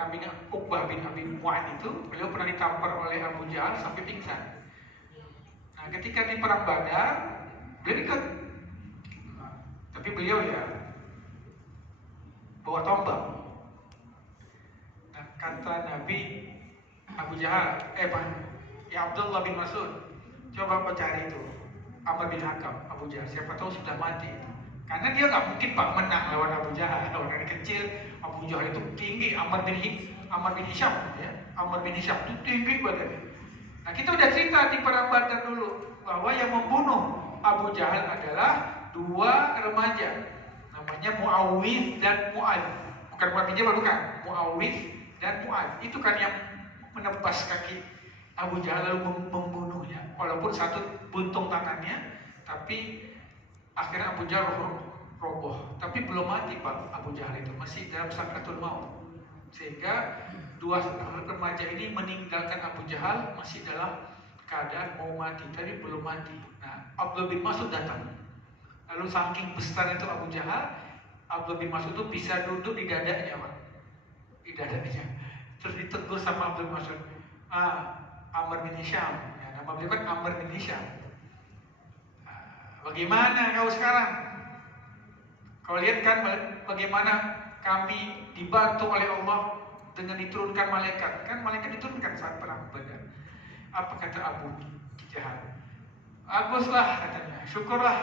kambingnya Uqbah bin Abi Mu'ad itu, beliau pernah ditampar oleh Abu Jahal sampai pingsan. Nah, ketika di perang Badar, beliau ikut. Tapi beliau ya bawa tombak. Nah, kata Nabi, Abu Jahal, ya Abdullah bin Mas'ud, coba kau cari itu Amr bin Hakam, Abu Jahal, siapa tahu sudah mati. Karena dia nggak mungkin Pak menang lawan Abu Jahal. Orang kecil, Abu Jahal itu tinggi, Amr bin Hisham, ya, Amr bin Hisham itu tinggi badannya. Nah, kita udah cerita di perang Badar dulu bahwa yang membunuh Abu Jahal adalah dua remaja, namanya Muawidh dan Mu'ad. Bukan Mu'ad bin Jabal, bukan. Muawidh dan Mu'ad. Itu kan yang menebas kaki Abu Jahal lalu membunuhnya. Walaupun satu buntung tangannya, tapi akhirnya Abu Jahal roboh. Tapi belum mati Pak Abu Jahal itu, masih dalam sakratul maut. Sehingga dua remaja ini meninggalkan Abu Jahal masih dalam keadaan mau mati, tapi belum mati. Nah, Abdullah bin Mas'ud datang. Lalu saking besar itu Abu Jahal, Abdullah bin Mas'ud itu bisa duduk di dadanya, Pak. Di dadanya. Terus ditegur sama Abdullah bin Mas'ud. Amr bin Hisham. Ya, nama beliau kan Amr bin Hisham. Bagaimana kau sekarang? Kau lihat kan bagaimana kami dibantu oleh Allah dengan diturunkan malaikat. Kan malaikat diturunkan saat perang Badar. Apa kata Abu Jahal? Baguslah katanya, syukurlah.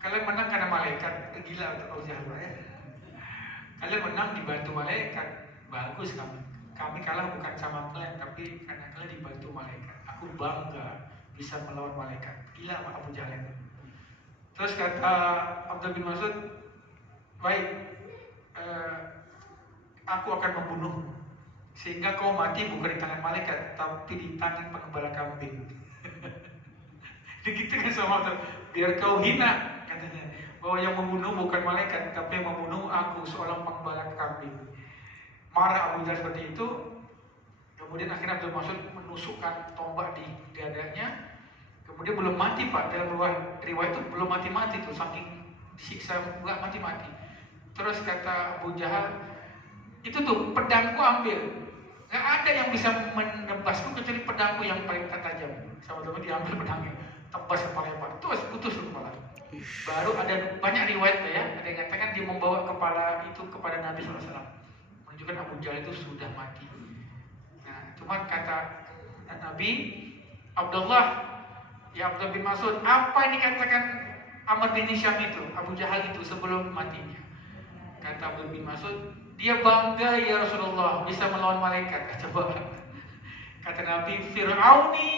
Kalian menang karena malaikat. Gila untuk Abu Jahal ya. Kalian menang dibantu malaikat. Bagus kami. Kami kalah bukan sama kalian, tapi karena kalian dibantu malaikat. Aku bangga bisa melawan malaikat. Gila Pak Abu Jahal itu. Terus kata Abdullah bin Mas'ud, baik, aku akan membunuhmu sehingga kau mati bukan di tangan malaikat, tapi di tangan pengembala kambing. Begitu kan sama Allah, biar kau hina katanya, bahwa yang membunuh bukan malaikat, tapi yang membunuh aku seorang pengembala kambing. Marah Abu Jahal seperti itu. Kemudian akhirnya Abdul Mas'ud menusukkan tombak di dadanya. Kemudian belum mati Pak, dalam riwayat itu belum mati-mati tuh, saking disiksa nggak mati-mati. Terus kata Abu Jahal, itu tuh pedangku ambil, nggak ada yang bisa menebasku kecuali pedangku yang paling tajam. Sama-sama diambil pedangnya, tebas kepalanya Pak, terus putus kepala. Baru ada banyak riwayat ya, ada yang katakan dia membawa kepala itu kepada Nabi SAW, menunjukkan Abu Jahal itu sudah mati. Nah, cuma kata Nabi, Abdullah bin Mas'ud, apa yang dikatakan Amr bin Hisham itu, Abu Jahal itu sebelum matinya? Kata Abdullah bin Mas'ud, dia bangga ya Rasulullah bisa melawan malaikat. Coba kata Nabi, Fir'auni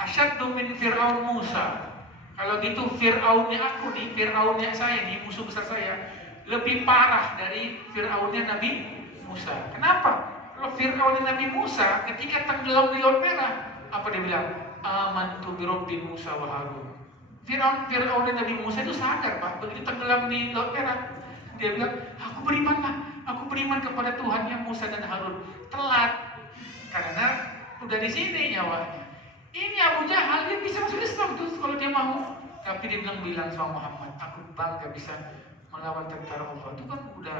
asyaddu min Fir'aun Musa. Kalau gitu Fir'aunnya aku nih, Fir'aunnya saya nih, musuh besar saya, lebih parah dari Fir'aunnya Nabi Musa. Kenapa? Kalau Fir'aunnya Nabi Musa ketika tenggelam di Laut Merah, apa dia bilang? Amantu bi Rabbi Musa wa Harun. Fir'aun Nabi Musa itu sadar Pak, begitu tenggelam di Laut Merah, dia bilang, aku beriman kepada Tuhannya Musa dan Harun. Telat, karena udah di sini nyawanya. Ini Abu Jahal, dia bisa masuk Islam tuh kalau dia mau. Tapi dia bilang sama Muhammad, aku bangga bisa melawan tentara Allah. Itu kan udah,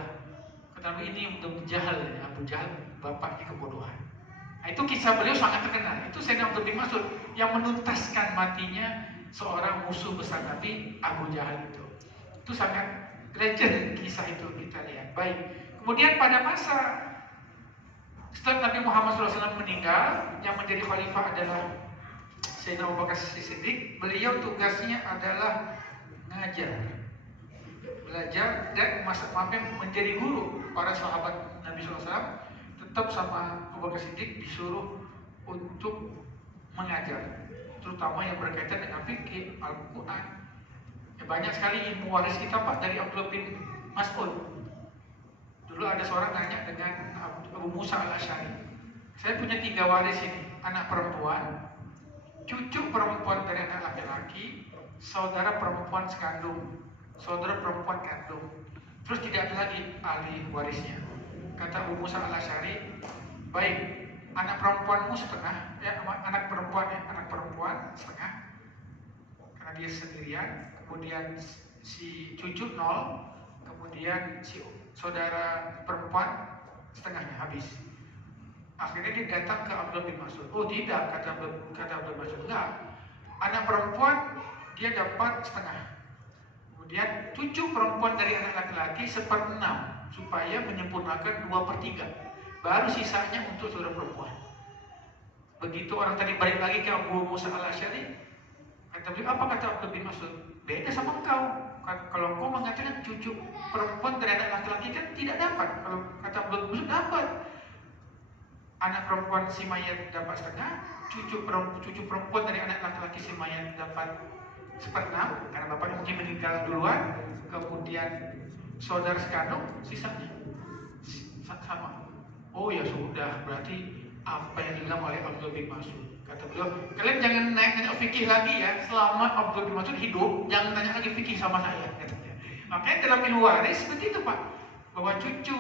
kata ini udah Jahal ya, Abu Jahal bapaknya kebodohan. Nah, itu kisah beliau sangat terkenal. Itu Sayyidina Abdullah bin Mas'ud yang menuntaskan matinya seorang musuh besar Nabi, Abu Jahal itu. Itu sangat legend kisah itu kita lihat. Baik. Kemudian pada masa setelah Nabi Muhammad SAW meninggal, yang menjadi khalifah adalah Sayyidina Abu Bakar Siddiq. Beliau tugasnya adalah ngajar, belajar dan menjadi guru para sahabat Nabi SAW. Tetap sama Abu Bakar Siddiq disuruh untuk mengajar, terutama yang berkaitan dengan fikih, Al-Quran. Ya, banyak sekali ilmu waris kita Pak dari Abdullah bin Mas'ud. Dulu ada seorang nanya dengan Abu Musa al-Asy'ari, saya punya 3 waris ini, anak perempuan, cucu perempuan dari anak laki-laki, saudara perempuan sekandung, saudara perempuan kandung, terus tidak ada lagi ahli warisnya. Kata Abu Musa al-Asy'ari, baik, anak perempuanmu setengah, ya, anak perempuan setengah, karena dia sendirian. Kemudian si cucu 0, kemudian si saudara perempuan setengahnya habis. Akhirnya dia datang ke Abdullah bin Mas'ud. Oh tidak, kata Abdullah bin Mas'ud, enggak. Anak perempuan dia dapat setengah. Kemudian cucu perempuan dari anak laki-laki 1/6 supaya menyempurnakan 2/3. Baru sisanya untuk saudara perempuan. Begitu orang tadi balik lagi ke Abu Musa al-Asy'ari, kata beliau, apa kata Abdullah bin Mas'ud? Beda sama engkau. Kalau engkau mengatakan cucu perempuan dari anak laki-laki kan tidak dapat. Kalau kata Abdullah bin Mas'ud dapat. Anak perempuan si mayat dapat setengah, cucu perempuan dari anak laki-laki si mayat dapat 1/6 karena bapaknya mungkin meninggal duluan, kemudian saudara sekandung sisanya sama. Oh ya sudah, berarti apa yang dibilang oleh Abdullah bin Mas'ud. Kata beliau, kalian jangan nanya fikih lagi ya, selama Abdullah bin Mas'ud hidup, jangan tanya lagi fikih sama saya. Katanya. Makanya dalam ilmu waris begitu Pak, bahwa cucu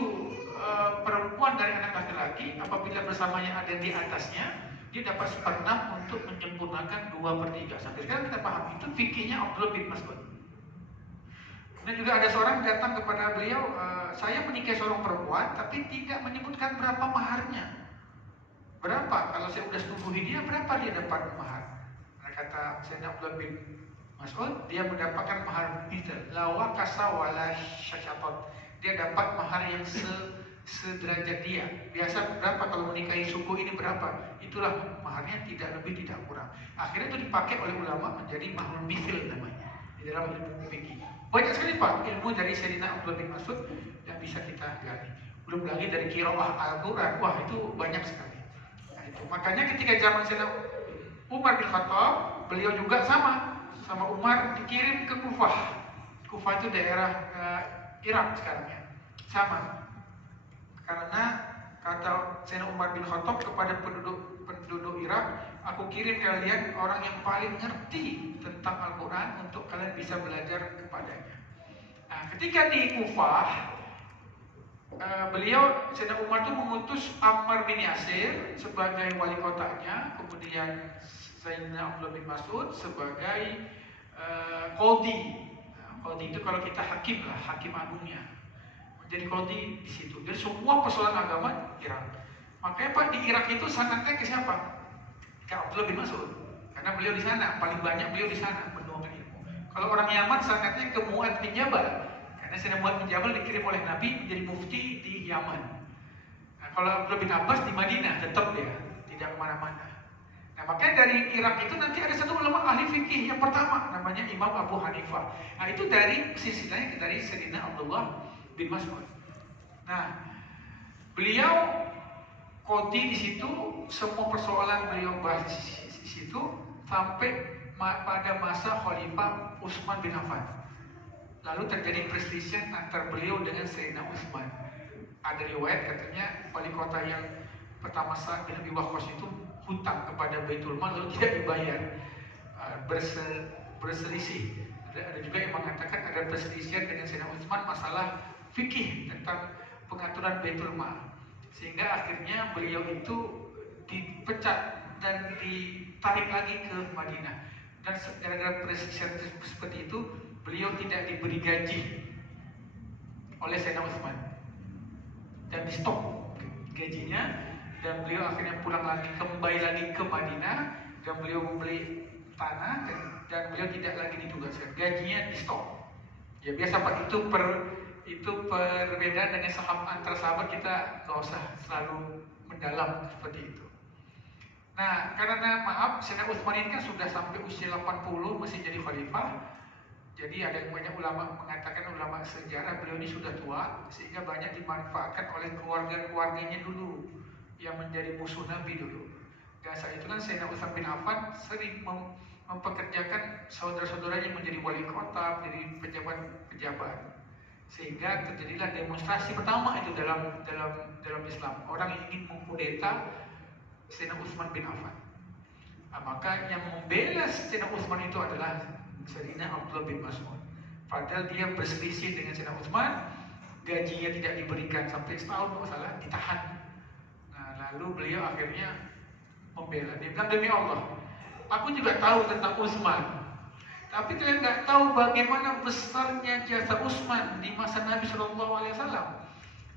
perempuan dari anak laki-laki apabila bersamanya ada di atasnya, dia dapat 1/6 untuk menyempurnakan 2/3. Sampai sekarang kita paham itu fikihnya Abdullah bin Mas'ud. Dan juga ada seorang datang kepada beliau, saya menikahi seorang perempuan tapi tidak menyebutkan berapa maharnya. Berapa? Kalau saya sudah setubuhi dia, berapa dia dapat mahar? Nah, kata Sayyidina Abdullah bin Mas'ud, dia mendapatkan mahar mithl, lawa kasa wala syacatot. Dia dapat mahar yang sederajat dia. Biasa berapa kalau menikahi suku ini berapa? Itulah maharnya, tidak lebih tidak kurang. Akhirnya itu dipakai oleh ulama menjadi mahrul mithl namanya di dalam ilmu fikih. Banyak sekali Pak ilmu dari Sayyidina Abdullah bin Mas'ud yang bisa kita gali. Belum lagi dari qiraah Al-Quran. Wah itu banyak sekali. Nah, itu. Makanya ketika zaman Sayyidina Umar bin Khattab, beliau juga sama Umar dikirim ke Kufah. Kufah itu daerah Irak sekarang ya. Sama. Karena kata Sayyidina Umar bin Khattab kepada penduduk Irak, aku kirim kalian orang yang paling ngerti tentang Al-Quran untuk kalian bisa belajar kepadanya. Nah, ketika di Kufah, beliau Sayyidina Umar itu mengutus Ammar bin Yasir sebagai wali kotanya, kemudian Sayyidina Abdullah bin Mas'ud sebagai qadhi. Qadhi itu kalau kita hakim lah, hakim agungnya. Jadi qadhi di situ. Jadi semua persoalan agama Irak. Makanya Pak di Irak itu sanatnya ke siapa? Ke Abdullah bin Mas'ud. Karena beliau di sana, paling banyak beliau di sana menuangkan ilmu. Kalau orang Yaman sanatnya ke Mu'adz bin Jabal. Karena Sayyidina Mu'adz bin Jabal dikirim oleh Nabi menjadi mufti di Yaman. Nah, kalau Abdullah bin Abbas di Madinah tetap dia, tidak kemana-mana. Nah makanya dari Irak itu nanti ada satu ulama ahli fikih yang pertama namanya Imam Abu Hanifah. Nah itu dari silsilahnya dari Sayyidina Abdullah bin Mas'ud. Nah beliau qadhi di situ, semua persoalan beliau bahas di situ sampai pada masa Khalifah Utsman bin Affan. Lalu terjadi perselisihan antara beliau dengan Sayyidina Utsman. Ada riwayat katanya wali kota yang pertama Sa'ad bin Abi Waqqas itu hutang kepada Baitul Mal lalu tidak dibayar, berselisih. Ada juga yang mengatakan ada perselisihan dengan Sayyidina Utsman masalah fikih tentang pengaturan Baitul Mal, sehingga akhirnya beliau itu dipecat dan ditarik lagi ke Madinah. Dan gara-gara perselisihan seperti itu beliau tidak diberi gaji oleh Sayyidina Utsman dan di stop gajinya. Dan beliau akhirnya pulang lagi, kembali lagi ke Madinah, dan beliau membeli tanah dan beliau tidak lagi ditugaskan, gajinya di stop. Ya biasa Pak, itu perbedaan dengan antar sahabat, kita nggak usah selalu mendalam seperti itu. Nah karena maaf Sayyidina Utsman ini kan sudah sampai usia 80 masih jadi khalifah. Jadi ada yang banyak ulama mengatakan, ulama sejarah, beliau ini sudah tua sehingga banyak dimanfaatkan oleh keluarga-keluarganya dulu yang menjadi musuh Nabi dulu. Dan saat itu kan Sayyidina Utsman bin Affan sering mempekerjakan saudara-saudaranya menjadi wali kota, menjadi pejabat-pejabat. Sehingga terjadilah demonstrasi pertama itu dalam Islam. Orang yang ingin mengkudeta Sayyidina Utsman bin Affan. Nah, maka yang membela Sayyidina Utsman itu adalah Sayyidina Abdullah bin Mas'ud. Padahal dia berselisih dengan Sayyidina Utsman, gajinya tidak diberikan sampai setahun kalau salah, ditahan. Lalu beliau akhirnya membela. Dia bilang, demi Allah, aku juga tahu tentang Utsman, tapi kalian nggak tahu bagaimana besarnya jasa Utsman di masa Nabi SAW.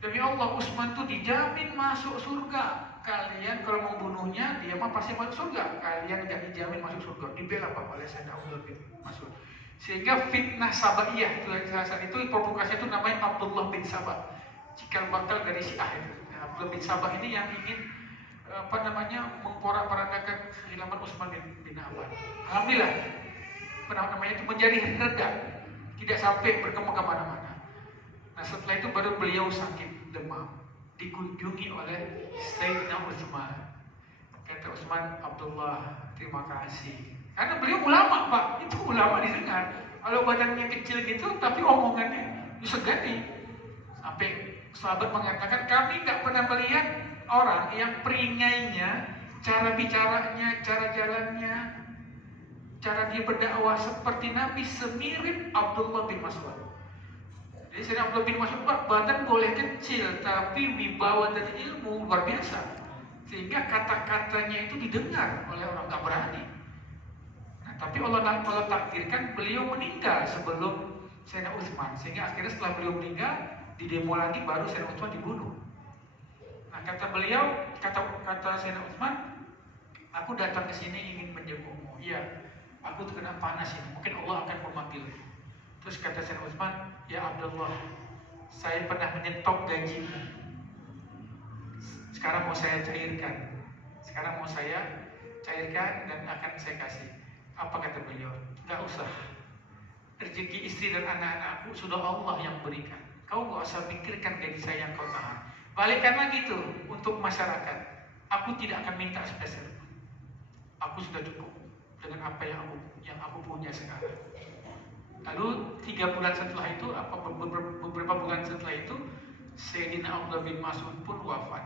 Demi Allah, Utsman tuh dijamin masuk surga. Kalian kalau membunuhnya, dia mah pasti masuk surga. Kalian nggak dijamin masuk surga. Dibela Pak oleh Sayyidina Abdullah bin Mas'ud. Sehingga fitnah Sabaiyah saat itu provokasinya itu namanya Abdullah bin Sabah. Cikal bakal dari Syiah itu. Nah, Abdullah bin Sabah ini yang ingin memporak-porandakan kehilapan Utsman bin Affan. Alhamdulillah, itu menjadi reda, tidak sampai berkembang kemana-mana. Nah setelah itu baru beliau sakit demam, dikunjungi oleh Sayyidina Utsman. Kata Utsman, Abdullah, terima kasih. Karena beliau ulama Pak, itu ulama didengar. Kalau badannya kecil gitu, tapi omongannya disegani. Sampai sahabat mengatakan, kami nggak pernah melihat orang yang peringainya, cara bicaranya, cara jalannya, cara dia berdakwah seperti Nabi semirip Abdullah bin Mas'ud. Jadi Sayyidina Abdullah bin Mas'ud badan boleh kecil, tapi wibawa dan ilmu luar biasa. Sehingga kata-katanya itu didengar oleh orang nggak berani. Nah, tapi Allah takdirkan beliau meninggal sebelum Sayyidina Utsman. Sehingga akhirnya setelah beliau meninggal, di demo lagi baru Sayyidina Utsman dibunuh. Nah kata beliau, kata Sayyidina Utsman, aku datang ke sini ingin menjengukmu. Iya, aku terkena panas ini. Mungkin Allah akan memanggil. Terus kata Sayyidina Utsman, ya Abdullah, saya pernah menyetop gajimu. Sekarang mau saya cairkan. Dan akan saya kasih. Apa kata beliau? Gak usah. Rezeki istri dan anak-anakku sudah Allah yang berikan. Kau gak usah pikirkan gaji saya yang kau tahan. Balikkan lagi tuh untuk masyarakat. Aku tidak akan minta spesial. Aku sudah cukup dengan apa yang aku punya sekarang. Lalu 3 bulan setelah itu, beberapa bulan setelah itu, Sayyidina Abdullah bin Mas'ud pun wafat.